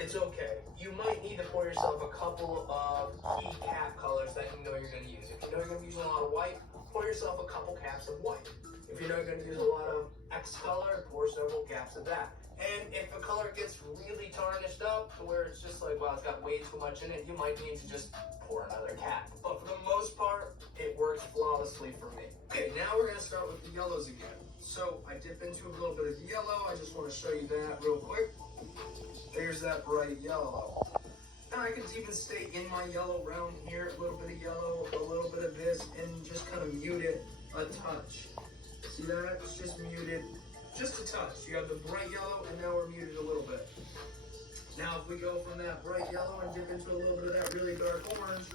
it's okay. You might need to pour yourself a couple of key cap colors that you know you're going to use. If you know you're going to be using a lot of white, pour yourself a couple caps of white. If you know you're going to use a lot of X color, pour several caps of that. And if a color gets really tarnished up to where it's just like, wow, it's got way too much in it, you might need to just pour another cap. But for the most part, it works flawlessly for me. Okay, now we're going to start with the yellows again. So I dip into a little bit of yellow. I just want to show you that real quick. There's that bright yellow. Now I can even stay in my yellow realm here, a little bit of yellow, a little bit of this, and just kind of mute it a touch. See that? It's just muted, just a touch. You have the bright yellow, and now we're muted a little bit. Now if we go from that bright yellow and dip into a little bit of that really dark orange,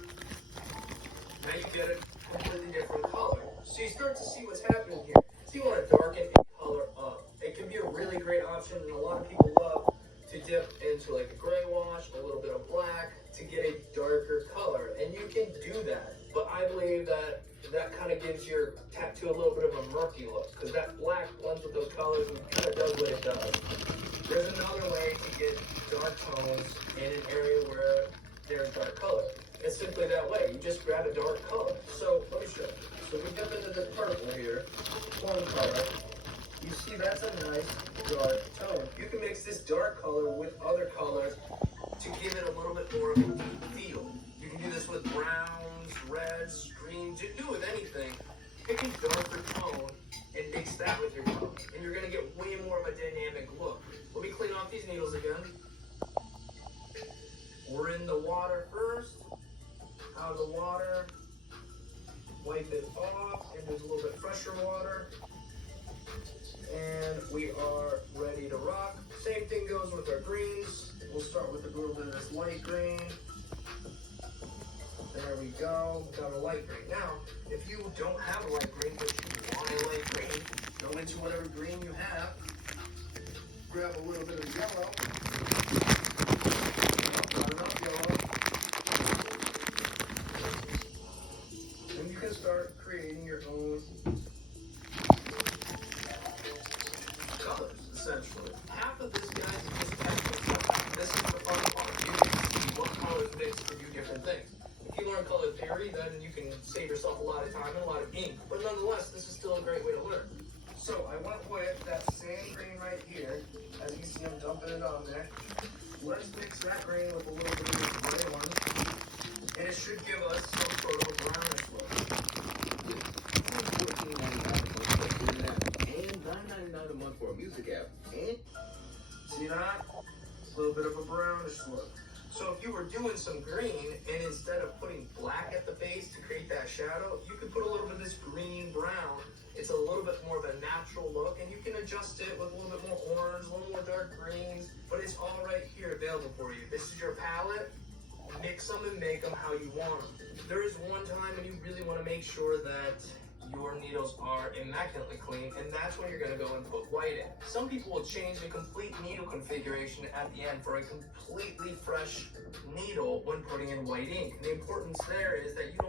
now you get a completely different color. So you start to see what's happening here. So you want to darken and color up. It can be a really great option, and a lot of people love to dip into like a gray wash, a little bit of black to get a darker color. And you can do that. But I believe that that kind of gives your tattoo a little bit of a murky look, because that black blends with those colors and kind of does what it does. There's another way to get dark tones in an area where there's dark color. It's simply that way. You just grab a dark color. So let me show you. So we dip into this purple here, plum color. You see that's a nice dark tone. You can mix this dark color with other colors to give it a little bit more of a deep feel. You can do this with browns, reds, greens. You can do it with anything. Pick a darker tone and mix that with your tone. And you're going to get way more of a dynamic look. Let me clean off these needles again. We're in the water first. Out of the water. Wipe it off into a little bit fresher water. And we are ready to rock. Same thing goes with our greens. We'll start with a little bit of this light green. There we go. Got a light green. Now, if you don't have a light green, but you want a light green, go into whatever green you have. Grab a little bit of yellow. Not enough yellow. And you can start creating your own colors, essentially. Half of this, guys, is just texture. This is the fun part. You can see what colors mix to do different things. If you learn color theory, then you can save yourself a lot of time and a lot of ink. But nonetheless, this is still a great way to learn. So I went with that same green right here. As you see, I'm dumping it on there. Let's mix that green with a little bit of this gray one. And it should give us some sort of a brownish look. And $9.99 a month for a music app. And see that? A little bit of a brownish look. So if you were doing some green, and instead of putting black at the base to create that shadow, you could put a little bit of this green brown. It's a little bit more of a natural look, and you can adjust it with a little bit more orange, a little more dark greens, but it's all right here available for you. This is your palette. Mix them and make them how you want them. There is one time when you really want to make sure that your needles are immaculately clean, and that's when you're going to go and put white in. Some people will change the complete needle configuration at the end for a completely fresh needle when putting in white ink. And the importance there is that you don't